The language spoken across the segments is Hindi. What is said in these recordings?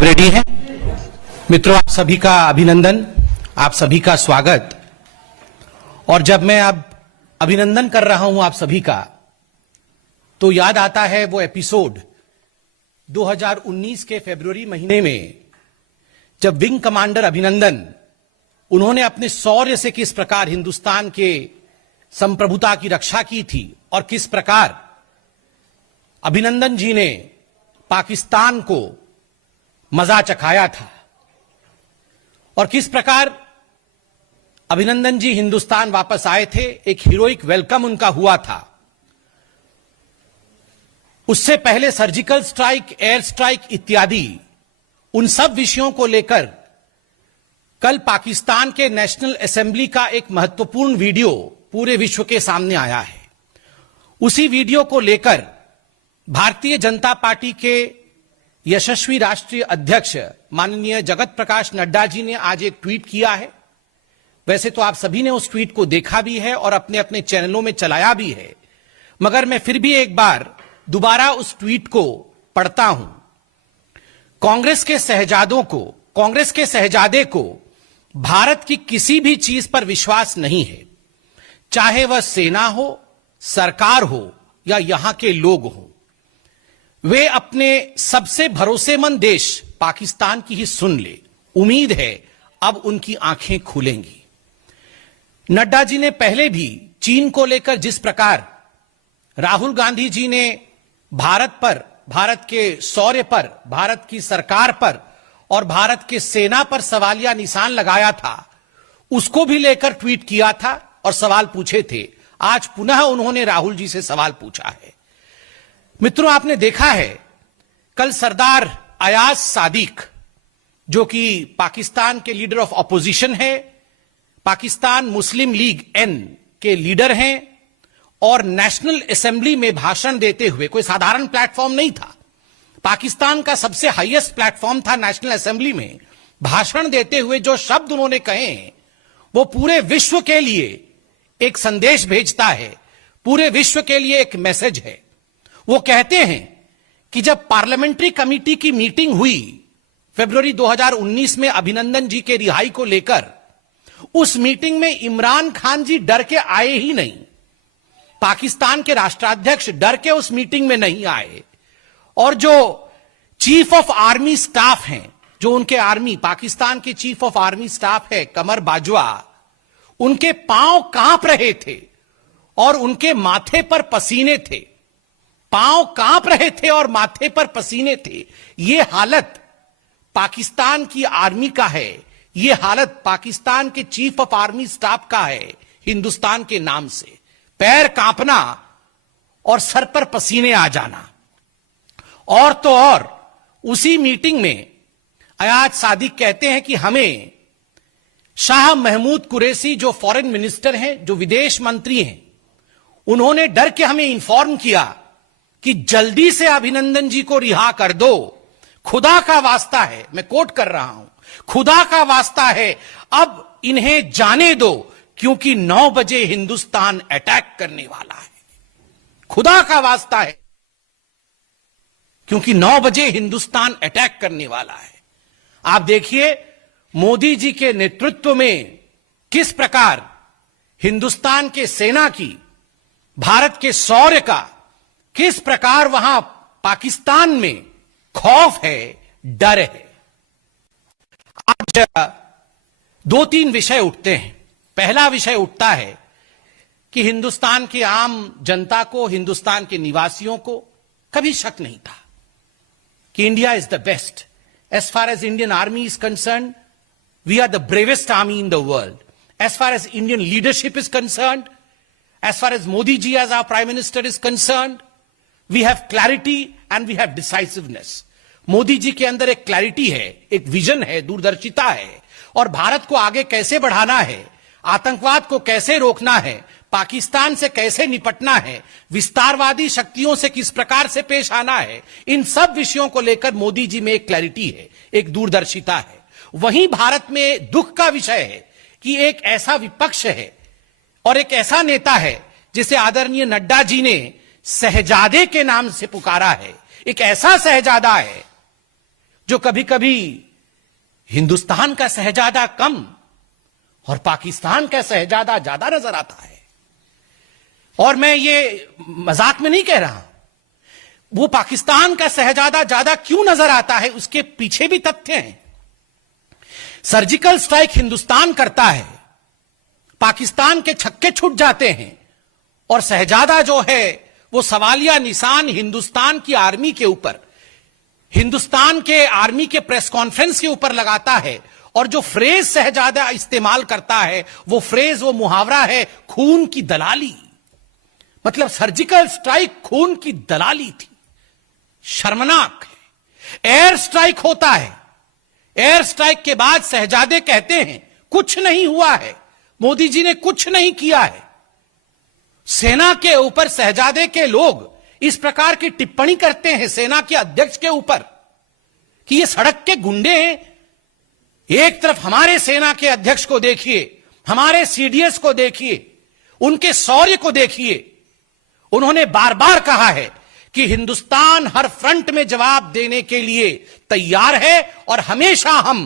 आप रेडी हैं? मित्रों, आप सभी का अभिनंदन, आप सभी का स्वागत। और जब मैं अब अभिनंदन कर रहा हूं आप सभी का, तो याद आता है वो एपिसोड 2019 के फरवरी महीने में, जब विंग कमांडर अभिनंदन उन्होंने अपने शौर्य से किस प्रकार हिंदुस्तान के संप्रभुता की रक्षा की थी और किस प्रकार अभिनंदन जी ने पाकिस्तान को मजा चखाया था और किस प्रकार अभिनंदन जी हिंदुस्तान वापस आए थे। एक हीरोइक वेलकम उनका हुआ था। उससे पहले सर्जिकल स्ट्राइक, एयर स्ट्राइक इत्यादि उन सब विषयों को लेकर कल पाकिस्तान के नेशनल असेंबली का एक महत्वपूर्ण वीडियो पूरे विश्व के सामने आया है। उसी वीडियो को लेकर भारतीय जनता पार्टी के यशस्वी राष्ट्रीय अध्यक्ष माननीय जगत प्रकाश नड्डा जी ने आज एक ट्वीट किया है। वैसे तो आप सभी ने उस ट्वीट को देखा भी है और अपने अपने चैनलों में चलाया भी है, मगर मैं फिर भी एक बार दोबारा उस ट्वीट को पढ़ता हूं। कांग्रेस के शहजादे को भारत की किसी भी चीज पर विश्वास नहीं है, चाहे वह सेना हो, सरकार हो या यहां के लोग हों। वे अपने सबसे भरोसेमंद देश पाकिस्तान की ही सुन ले। उम्मीद है अब उनकी आंखें खुलेंगी। नड्डा जी ने पहले भी चीन को लेकर जिस प्रकार राहुल गांधी जी ने भारत पर, भारत के शौर्य पर, भारत की सरकार पर और भारत के सेना पर सवालिया निशान लगाया था, उसको भी लेकर ट्वीट किया था और सवाल पूछे थे। आज पुनः उन्होंने राहुल जी से सवाल पूछा है। मित्रों, आपने देखा है कल सरदार अयाज सादिक, जो कि पाकिस्तान के लीडर ऑफ ऑपोजिशन है, पाकिस्तान मुस्लिम लीग एन के लीडर हैं और नेशनल असेंबली में भाषण देते हुए, कोई साधारण प्लेटफॉर्म नहीं था, पाकिस्तान का सबसे हाईएस्ट प्लेटफॉर्म था नेशनल असेंबली में, भाषण देते हुए जो शब्द उन्होंने कहे वो पूरे विश्व के लिए एक संदेश भेजता है, पूरे विश्व के लिए एक मैसेज है। वो कहते हैं कि जब पार्लियामेंट्री कमेटी की मीटिंग हुई फरवरी 2019 में अभिनंदन जी के रिहाई को लेकर, उस मीटिंग में इमरान खान जी डर के आए ही नहीं, पाकिस्तान के राष्ट्राध्यक्ष डर के उस मीटिंग में नहीं आए, और जो चीफ ऑफ आर्मी स्टाफ हैं, जो उनके आर्मी, पाकिस्तान के चीफ ऑफ आर्मी स्टाफ है कमर बाजवा, उनके पांव कांप रहे थे और उनके माथे पर पसीने थे, पांव कांप रहे थे और माथे पर पसीने थे। यह हालत पाकिस्तान की आर्मी का है, यह हालत पाकिस्तान के चीफ ऑफ आर्मी स्टाफ का है। हिंदुस्तान के नाम से पैर कांपना और सर पर पसीने आ जाना। और तो और उसी मीटिंग में अयाज सादिक कहते हैं कि हमें शाह महमूद कुरैशी, जो फॉरेन मिनिस्टर हैं, जो विदेश मंत्री हैं, उन्होंने डर के हमें इंफॉर्म किया कि जल्दी से अभिनंदन जी को रिहा कर दो, खुदा का वास्ता है, मैं कोट कर रहा हूं, खुदा का वास्ता है, अब इन्हें जाने दो, क्योंकि 9 बजे हिंदुस्तान अटैक करने वाला है। खुदा का वास्ता है, क्योंकि 9 बजे हिंदुस्तान अटैक करने वाला है। आप देखिए मोदी जी के नेतृत्व में किस प्रकार हिंदुस्तान के सेना की, भारत के शौर्य का किस प्रकार वहां पाकिस्तान में खौफ है, डर है। आज 2-3 विषय उठते हैं। पहला विषय उठता है कि हिंदुस्तान के आम जनता को, हिंदुस्तान के निवासियों को कभी शक नहीं था कि India is the best. As far as Indian army is concern, we are the bravest army in the world. As far as Indian leadership is concern, as far as Modi ji as our prime minister is concern, we have clarity and we have decisiveness. Modi ji के अंदर एक क्लैरिटी है, एक विजन है, दूरदर्शिता है, और भारत को आगे कैसे बढ़ाना है, आतंकवाद को कैसे रोकना है, पाकिस्तान से कैसे निपटना है, विस्तारवादी शक्तियों से किस प्रकार से पेश आना है, इन सब विषयों को लेकर मोदी जी में एक क्लैरिटी है, एक दूरदर्शिता है। वहीं भारत में दुख का विषय है कि एक ऐसा विपक्ष है और एक ऐसा नेता है जिसे आदरणीय नड्डा जी ने शहजादे के नाम से पुकारा है। एक ऐसा शहजादा है जो कभी कभी हिंदुस्तान का शहजादा कम और पाकिस्तान का शहजादा ज्यादा नजर आता है। और मैं ये मजाक में नहीं कह रहा, वो पाकिस्तान का शहजादा ज्यादा क्यों नजर आता है उसके पीछे भी तथ्य हैं। सर्जिकल स्ट्राइक हिंदुस्तान करता है, पाकिस्तान के छक्के छूट जाते हैं और शहजादा जो है वो सवालिया निशान हिंदुस्तान की आर्मी के ऊपर, हिंदुस्तान के आर्मी के प्रेस कॉन्फ्रेंस के ऊपर लगाता है। और जो फ्रेज शहजादा इस्तेमाल करता है वो फ्रेज, वो मुहावरा है खून की दलाली। मतलब सर्जिकल स्ट्राइक खून की दलाली थी, शर्मनाक है। एयर स्ट्राइक होता है, एयर स्ट्राइक के बाद शहजादे कहते हैं कुछ नहीं हुआ है, मोदी जी ने कुछ नहीं किया है। सेना के ऊपर शहजादे के लोग इस प्रकार की टिप्पणी करते हैं सेना के अध्यक्ष के ऊपर कि ये सड़क के गुंडे हैं। एक तरफ हमारे सेना के अध्यक्ष को देखिए, हमारे सीडीएस को देखिए, उनके शौर्य को देखिए। उन्होंने बार बार कहा है कि हिंदुस्तान हर फ्रंट में जवाब देने के लिए तैयार है और हमेशा हम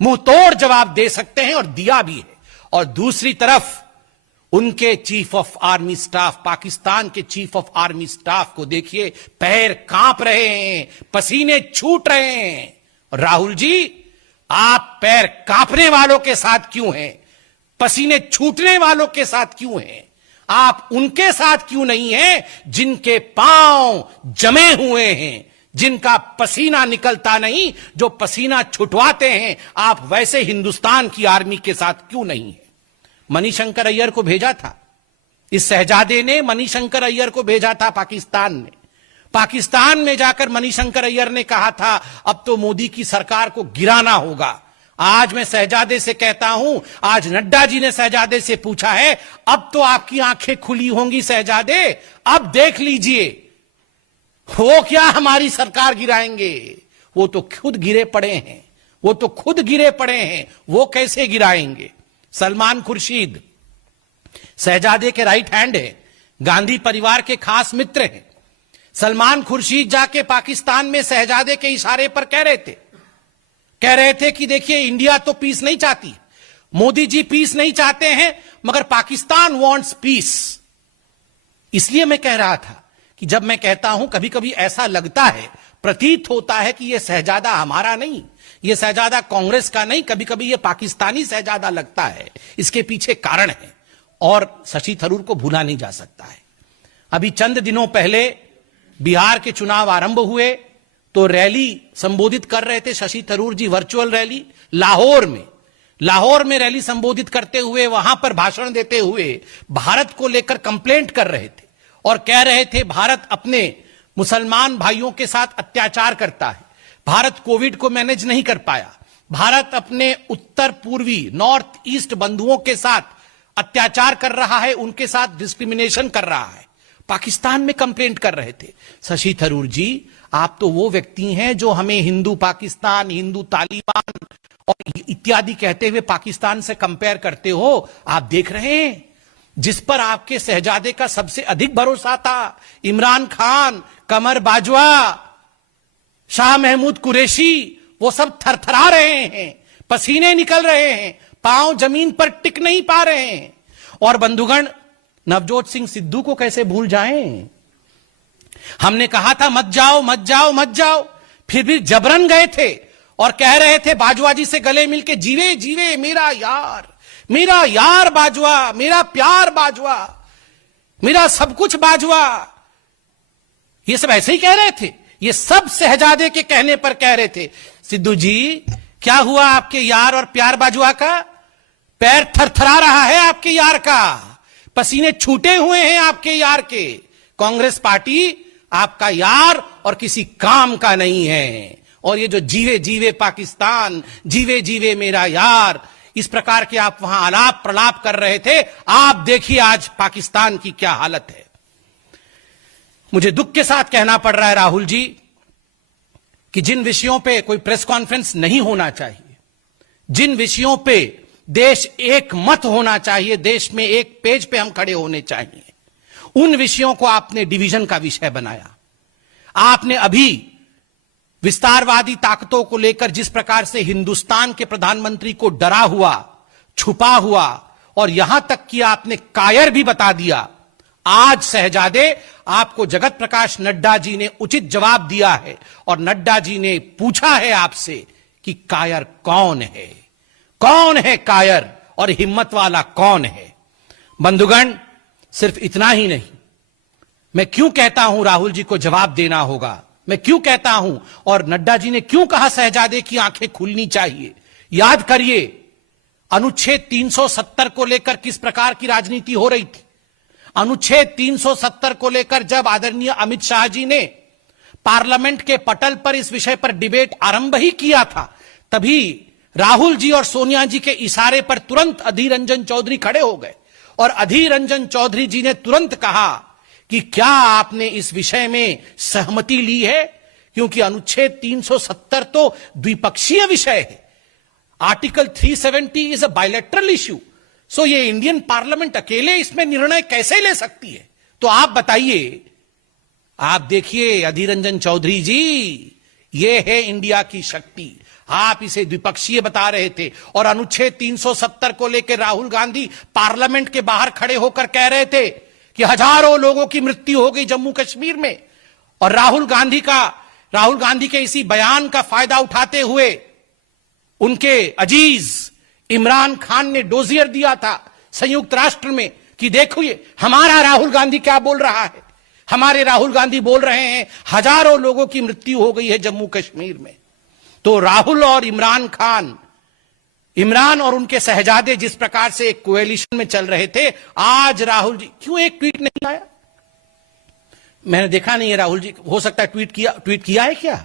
मुंह तोड़ जवाब दे सकते हैं और दिया भी है। और दूसरी तरफ उनके chief of army staff, Pakistan के चीफ ऑफ आर्मी स्टाफ को देखिए, पैर कांप रहे हैं, पसीने छूट रहे हैं। राहुल जी, आप पैर कांपने वालों के साथ क्यों हैं? पसीने छूटने वालों के साथ क्यों हैं? आप उनके साथ क्यों नहीं हैं जिनके पांव जमे हुए हैं, जिनका पसीना निकलता नहीं, जो पसीना छुटवाते हैं? आप वैसे हिंदुस्तान की आर्मी के साथ क्यों नहीं है? मणिशंकर अय्यर को भेजा था, इस शहजादे ने मणिशंकर अय्यर को भेजा था पाकिस्तान में। पाकिस्तान में जाकर मणिशंकर अय्यर ने कहा था अब तो मोदी की सरकार को गिराना होगा। आज मैं शहजादे से कहता हूं, आज नड्डा जी ने शहजादे से पूछा है अब तो आपकी आंखें खुली होंगी शहजादे, अब देख लीजिए वो क्या हमारी सरकार गिराएंगे। वो तो खुद गिरे पड़े हैं, वो तो खुद गिरे पड़े हैं, वो कैसे गिराएंगे। सलमान खुर्शीद शहजादे के राइट हैंड है, गांधी परिवार के खास मित्र हैं। सलमान खुर्शीद जाके पाकिस्तान में शहजादे के इशारे पर कह रहे थे कि देखिए इंडिया तो पीस नहीं चाहती, मोदी जी पीस नहीं चाहते हैं, मगर पाकिस्तान वांट्स पीस। इसलिए मैं कह रहा था कि जब मैं कहता हूं कभी कभी ऐसा लगता है, प्रतीत होता है कि यह शहजादा हमारा नहीं, यह शहजादा कांग्रेस का नहीं, कभी कभी यह पाकिस्तानी शहजादा लगता है। इसके पीछे कारण है और शशि थरूर को भूला नहीं जा सकता है। अभी चंद दिनों पहले बिहार के चुनाव आरंभ हुए तो रैली संबोधित कर रहे थे शशि थरूर जी, वर्चुअल रैली लाहौर में रैली संबोधित करते हुए, वहां पर भाषण देते हुए भारत को लेकर कंप्लेंट कर रहे थे और कह रहे थे भारत अपने मुसलमान भाइयों के साथ अत्याचार करता है, भारत कोविड को मैनेज नहीं कर पाया, भारत अपने उत्तर पूर्वी नॉर्थ ईस्ट बंधुओं के साथ अत्याचार कर रहा है, उनके साथ डिस्क्रिमिनेशन कर रहा है। पाकिस्तान में कंप्लेंट कर रहे थे। शशि थरूर जी, आप तो वो व्यक्ति हैं जो हमें हिंदू पाकिस्तान, हिंदू तालिबान और इत्यादि कहते हुए पाकिस्तान से कंपेयर करते हो। आप देख रहे हैं जिस पर आपके शहजादे का सबसे अधिक भरोसा था, इमरान खान, कमर बाजवा, शाह महमूद कुरैशी, वो सब थरथरा रहे हैं, पसीने निकल रहे हैं, पांव जमीन पर टिक नहीं पा रहे हैं। और बंधुगण, नवजोत सिंह सिद्धू को कैसे भूल जाएं? हमने कहा था मत जाओ मत जाओ मत जाओ, फिर भी जबरन गए थे और कह रहे थे बाजवा जी से गले मिलके, जीवे जीवे मेरा यार बाजवा, मेरा प्यार बाजवा, मेरा सब कुछ बाजवा। ये सब ऐसे ही कह रहे थे, ये सब शहजादे के कहने पर कह रहे थे। सिद्धू जी, क्या हुआ आपके यार और प्यार बाजवा का? पैर थरथरा रहा है आपके यार का, पसीने छूटे हुए हैं आपके यार के। कांग्रेस पार्टी आपका यार और किसी काम का नहीं है। और ये जो जीवे जीवे पाकिस्तान, जीवे जीवे मेरा यार, इस प्रकार के आप वहां आलाप प्रलाप कर रहे थे, आप देखिए आज पाकिस्तान की क्या हालत है। मुझे दुख के साथ कहना पड़ रहा है राहुल जी कि जिन विषयों पे कोई प्रेस कॉन्फ्रेंस नहीं होना चाहिए, जिन विषयों पे देश एक मत होना चाहिए, देश में एक पेज पे हम खड़े होने चाहिए, उन विषयों को आपने डिवीजन का विषय बनाया। आपने अभी विस्तारवादी ताकतों को लेकर जिस प्रकार से हिंदुस्तान के प्रधानमंत्री को डरा हुआ, छुपा हुआ और यहां तक कि आपने कायर भी बता दिया, आज शहजादे आपको जगत प्रकाश नड्डा जी ने उचित जवाब दिया है और नड्डा जी ने पूछा है आपसे कि कायर कौन है, कौन है कायर और हिम्मत वाला कौन है। बंधुगण, सिर्फ इतना ही नहीं, मैं क्यों कहता हूं राहुल जी को जवाब देना होगा, मैं क्यों कहता हूं और नड्डा जी ने क्यों कहा शहजादे की आंखें खुलनी चाहिए। याद करिए अनुच्छेद 370 को लेकर किस प्रकार की राजनीति हो रही थी। अनुच्छेद 370 को लेकर जब आदरणीय अमित शाह जी ने पार्लियामेंट के पटल पर इस विषय पर डिबेट आरंभ ही किया था, तभी राहुल जी और सोनिया जी के इशारे पर तुरंत अधीर रंजन चौधरी खड़े हो गए और अधीर रंजन चौधरी जी ने तुरंत कहा कि क्या आपने इस विषय में सहमति ली है, क्योंकि अनुच्छेद 370 तो द्विपक्षीय विषय है, article 370 is a bilateral issue, so ये इंडियन पार्लियामेंट अकेले इसमें निर्णय कैसे ले सकती है। तो आप बताइए, आप देखिए अधीर रंजन चौधरी जी, ये है इंडिया की शक्ति। आप इसे द्विपक्षीय बता रहे थे और अनुच्छेद 370 को लेकर राहुल गांधी पार्लियामेंट के बाहर खड़े होकर कह रहे थे कि हजारों लोगों की मृत्यु हो गई जम्मू कश्मीर में, और राहुल गांधी के इसी बयान का फायदा उठाते हुए उनके अजीज इमरान खान ने डोजियर दिया था संयुक्त राष्ट्र में कि देखो ये हमारा राहुल गांधी क्या बोल रहा है। हमारे राहुल गांधी बोल रहे हैं हजारों लोगों की मृत्यु हो गई है जम्मू कश्मीर में। तो राहुल और इमरान और उनके शहजादे जिस प्रकार से एक कोएलिशन में चल रहे थे, आज राहुल जी क्यों एक ट्वीट नहीं आया? मैंने देखा नहीं है राहुल जी, हो सकता है ट्वीट किया है क्या?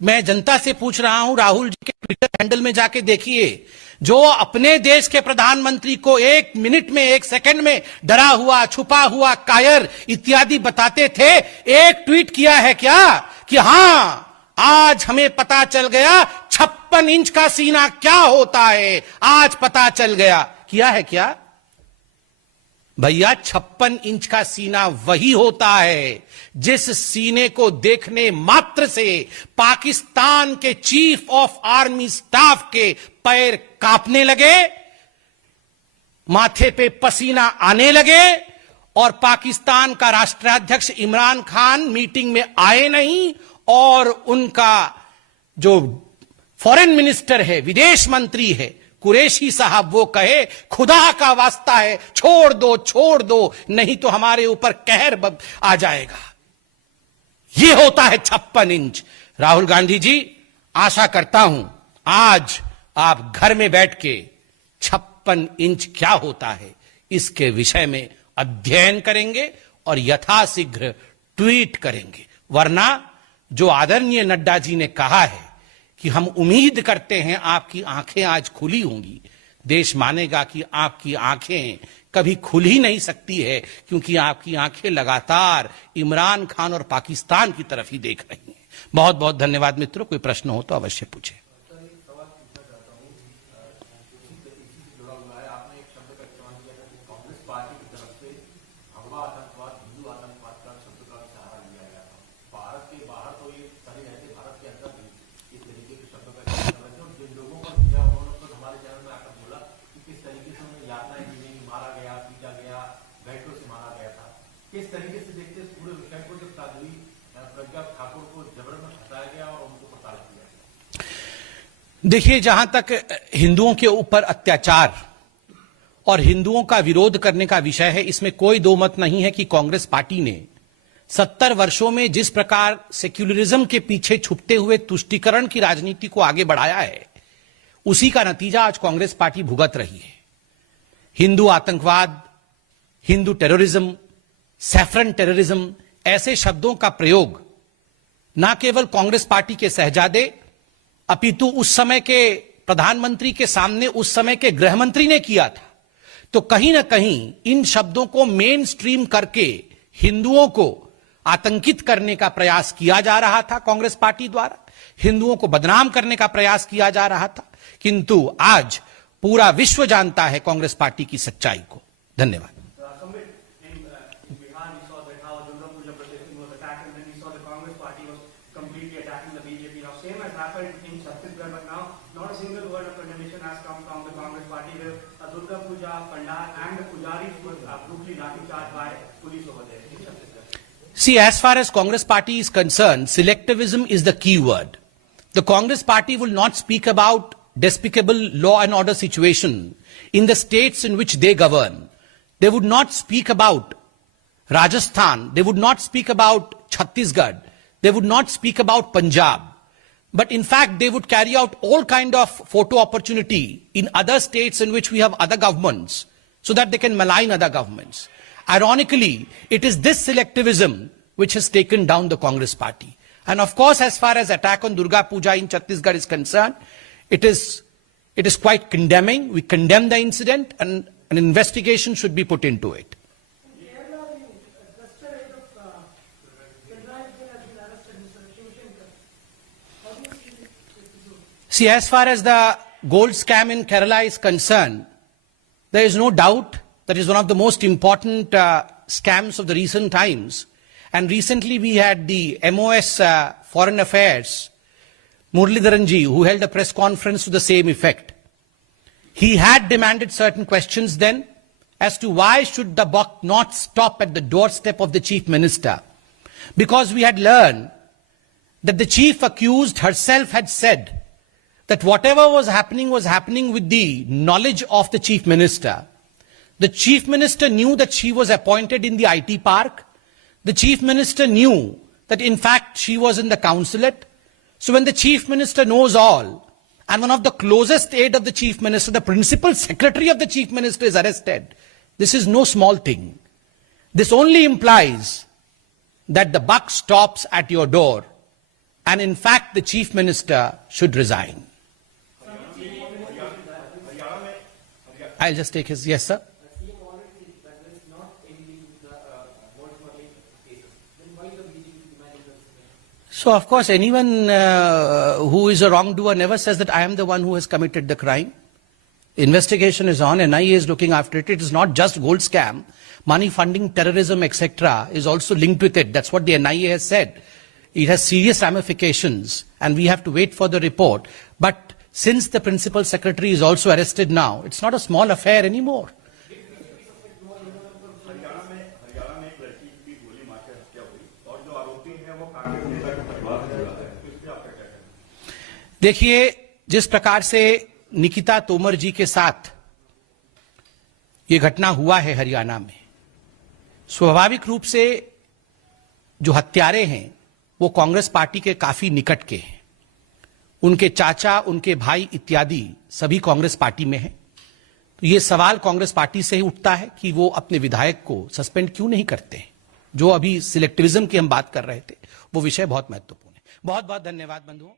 मैं जनता से पूछ रहा हूं, राहुल जी के ट्विटर हैंडल में जाके देखिए, जो अपने देश के प्रधानमंत्री को एक मिनट में, एक सेकंड में डरा हुआ, छुपा हुआ, कायर इत्यादि बताते थे, एक ट्वीट किया है क्या कि हां आज हमें पता चल गया 56 इंच का सीना क्या होता है, आज पता चल गया। किया है क्या भैया? 56 इंच का सीना वही होता है जिस सीने को देखने मात्र से पाकिस्तान के चीफ ऑफ आर्मी स्टाफ के पैर कांपने लगे, माथे पे पसीना आने लगे और पाकिस्तान का राष्ट्राध्यक्ष इमरान खान मीटिंग में आए नहीं और उनका जो फॉरेन मिनिस्टर है, विदेश मंत्री है कुरैशी साहब, वो कहे खुदा का वास्ता है छोड़ दो नहीं तो हमारे ऊपर कहर आ जाएगा। ये होता है 56 इंच। राहुल गांधी जी, आशा करता हूं आज आप घर में बैठ के 56 इंच क्या होता है इसके विषय में अध्ययन करेंगे और यथाशीघ्र ट्वीट करेंगे, वरना जो आदरणीय नड्डा जी ने कहा है कि हम उम्मीद करते हैं आपकी आंखें आज खुली होंगी, देश मानेगा कि आपकी आंखें कभी खुल ही नहीं सकती है, क्योंकि आपकी आंखें लगातार इमरान खान और पाकिस्तान की तरफ ही देख रही हैं। बहुत बहुत धन्यवाद मित्रों, कोई प्रश्न हो तो अवश्य पूछें। किस तरीके से देखते हैं पूरे विषय को, जब साध्वी प्रज्ञा ठाकुर को जबरन हटाया गया और उनको प्रताड़ित किया गया? देखिए, जहां तक हिंदुओं के ऊपर अत्याचार और हिंदुओं का विरोध करने का विषय है, इसमें कोई दो मत नहीं है कि कांग्रेस पार्टी ने 70 वर्षों में जिस प्रकार सेक्युलरिज्म के पीछे छुपते हुए तुष्टीकरण की राजनीति को आगे बढ़ाया है, उसी का नतीजा आज कांग्रेस पार्टी भुगत रही है। हिंदू आतंकवाद, हिंदू टेररिज्म, सैफरन टेररिज्म, ऐसे शब्दों का प्रयोग ना केवल कांग्रेस पार्टी के शहजादे अपितु उस समय के प्रधानमंत्री के सामने उस समय के गृह मंत्री ने किया था। तो कहीं ना कहीं इन शब्दों को मेन स्ट्रीम करके हिंदुओं को आतंकित करने का प्रयास किया जा रहा था कांग्रेस पार्टी द्वारा, हिंदुओं को बदनाम करने का प्रयास किया जा रहा था। किंतु आज पूरा विश्व जानता है कांग्रेस पार्टी की सच्चाई को। धन्यवाद। completely attacking the BJP in Chhattisgarh, but now not a single word of condemnation has come from the Congress party. The Durga Puja Pandal and the Pujaris were brutally lathi charged by police over there in Chhattisgarh. See, as far as Congress party is concerned, selectivism is the key word. The Congress party will not speak about despicable law and order situation in the states in which they govern. They would not speak about Rajasthan. They would not speak about Chhattisgarh. They would not speak about Punjab. But in fact, they would carry out all kind of photo opportunity in other states in which we have other governments so that they can malign other governments. Ironically, it is this selectivism which has taken down the Congress party. And of course, as far as attack on Durga Puja in Chhattisgarh is concerned, it is quite condemning. We condemn the incident and an investigation should be put into it. See, as far as the gold scam in Kerala is concerned, there is no doubt that is one of the most important scams of the recent times. And recently we had the MOS Foreign Affairs, Muralidharanji, who held a press conference to the same effect. He had demanded certain questions then as to why should the buck not stop at the doorstep of the Chief Minister. Because we had learned that the chief accused herself had said that whatever was happening with the knowledge of the Chief Minister. The Chief Minister knew that she was appointed in the IT park. The Chief Minister knew that in fact she was in the consulate. So when the Chief Minister knows all, and one of the closest aide of the Chief Minister, the principal secretary of the Chief Minister is arrested, this is no small thing. This only implies that the buck stops at your door, and in fact the Chief Minister should resign. I'll just take his, yes sir. So of course anyone who is a wrongdoer never says that I am the one who has committed the crime. Investigation is on, NIA is looking after it. It is not just gold scam. Money funding, terrorism, etc. is also linked with it. That's what the NIA has said. It has serious ramifications and we have to wait for the report. But since the principal secretary is also arrested now, it's not a small affair anymore. देखिए, जिस प्रकार से निकिता तोमर जी के साथ ये घटना हुआ है हरियाणा में, स्वाभाविक रूप से जो हत्यारे हैं वो कांग्रेस पार्टी के काफी निकट के हैं. उनके चाचा, उनके भाई इत्यादि सभी कांग्रेस पार्टी में हैं. तो ये सवाल कांग्रेस पार्टी से ही उठता है कि वो अपने विधायक को सस्पेंड क्यों नहीं करते. जो अभी सिलेक्टिविज्म की हम बात कर रहे थे, वो विषय बहुत महत्वपूर्ण है. बहुत बहुत धन्यवाद बंधुओं.